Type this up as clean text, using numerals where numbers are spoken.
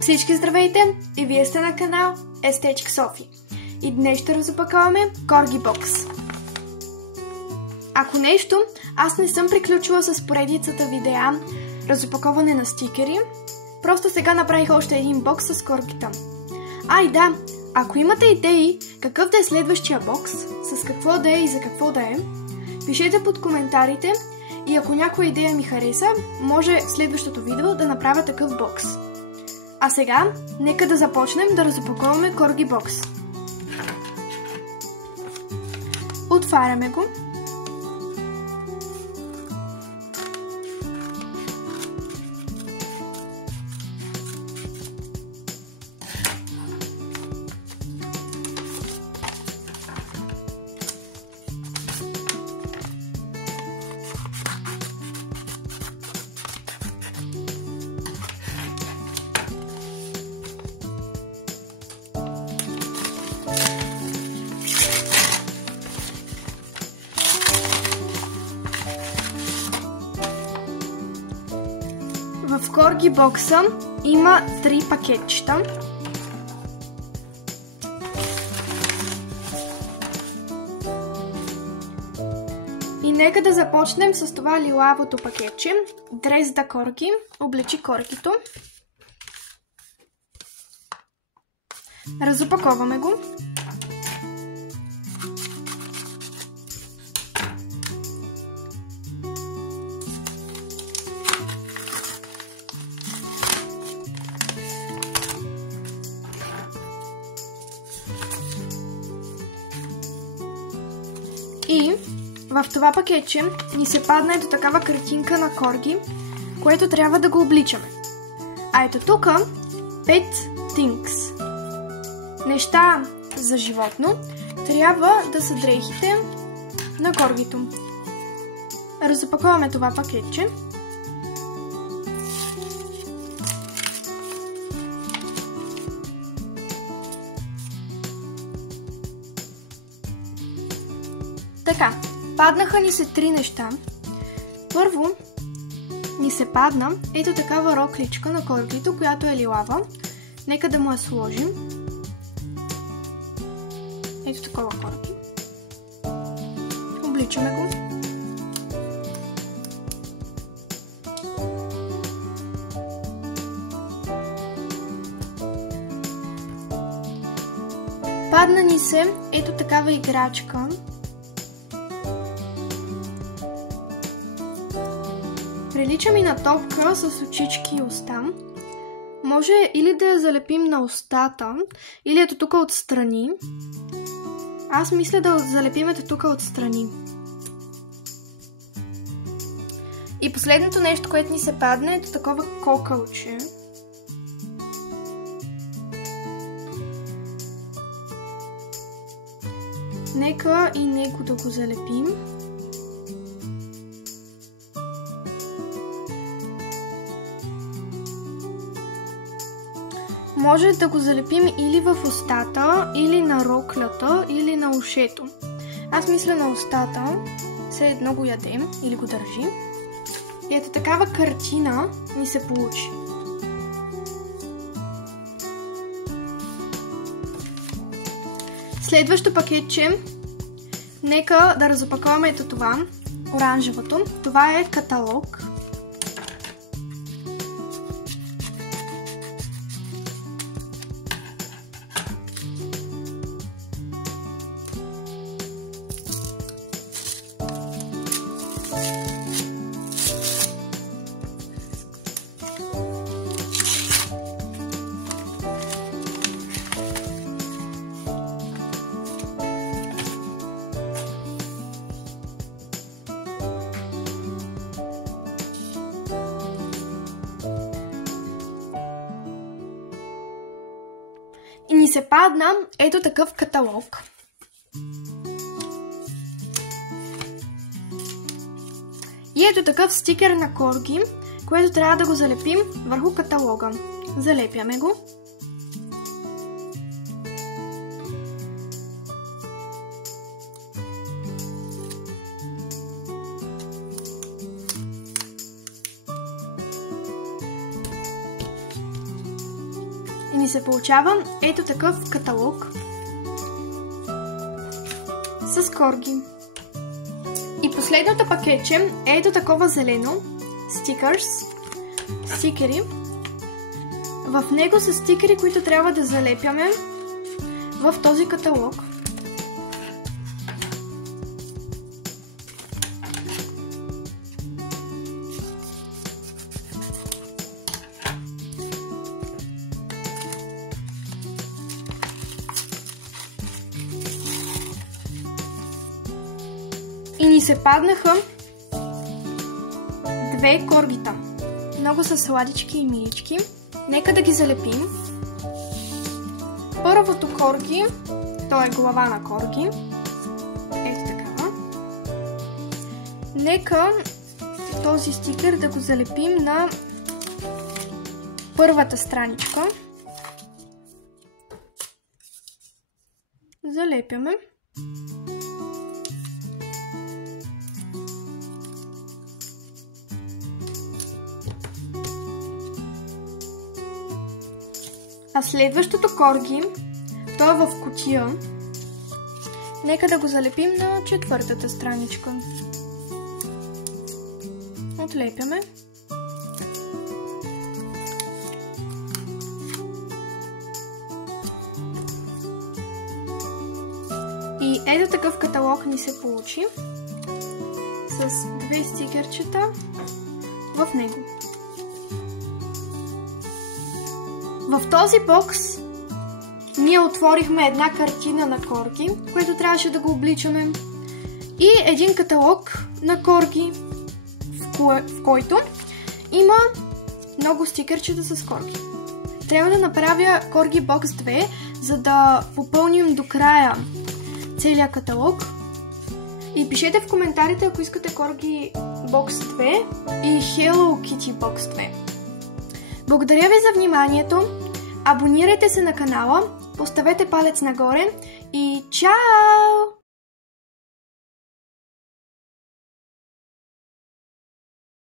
Всички здравейте! И вие сте на канал Естетик Софи. И днес ще разопаковаме Corgi Box. Ако нещо, аз не съм приключила с поредицата видеа разопаковане на стикери. Просто сега направих още един бокс с коргита. И да, ако имате идеи какъв да е следващия бокс, с какво да е и за какво да е, пишете под коментарите и ако някоя идея ми хареса, може в следващото видео да направя такъв бокс. А сега, нека да започнем да разопаковаме Corgi Box. Отваряме го. В Corgi бокса има 3 пакетчета. И нека да започнем с това лилавото пакетче. Dress the Corgi. Облечи коргито. Разопаковаме го. И в това пакетче ни се падна ето такава картинка на Corgi, което трябва да го обличаме. Ето тук 5 things. Неща за животно трябва да са дрехите на коргито. Разопаковаме това пакетче. Така, паднаха ни се 3 неща. Първо ни се падна ето такава рокличка на коргито, която е лилава. Нека да му я сложим. Ето такова корги. Обличаме го. Падна ни се ето такава играчка. Прилича ми на топка с очички и уста. Може или да я залепим на устата, или ето тук отстрани. Аз мисля да залепим ето тук отстрани. И последното нещо, което ни се падне, ето такова кокълче. Нека и него да го залепим. Може да го залепим или в устата, или на роклята, или на ушето. Аз мисля на устата, все едно го ядем или го държим. И ето такава картина ни се получи. Следващо пакетче, нека да разопаковаме ето това, оранжевото. Това е каталог. И ни се падна ето такъв каталог. И ето такъв стикер на Corgi, което трябва да го залепим върху каталога. Залепяме го. и ни се получава ето такъв каталог с корги. И последното пакетче е ето такова зелено стикери. В него са стикери, които трябва да залепяме в този каталог. И ни се паднаха 2 коргита. Много са сладички и милички. Нека да ги залепим. Първото корги, то е глава на корги. Ето такава. Нека този стикер да го залепим на първата страничка. Залепяме. А следващото корги, то е в кутия. Нека да го залепим на четвъртата страничка. Отлепяме. И ето такъв каталог ни се получи с 2 стикерчета в него. В този бокс ние отворихме една картина на корги, което трябваше да го обличаме, и един каталог на корги, в който има много стикерчета с корги. Трябва да направя корги бокс 2, за да попълним до края целия каталог. И пишете в коментарите, ако искате корги бокс 2 и Hello Kitty бокс 2. Благодаря ви за вниманието, абонирайте се на канала, поставете палец нагоре и чао!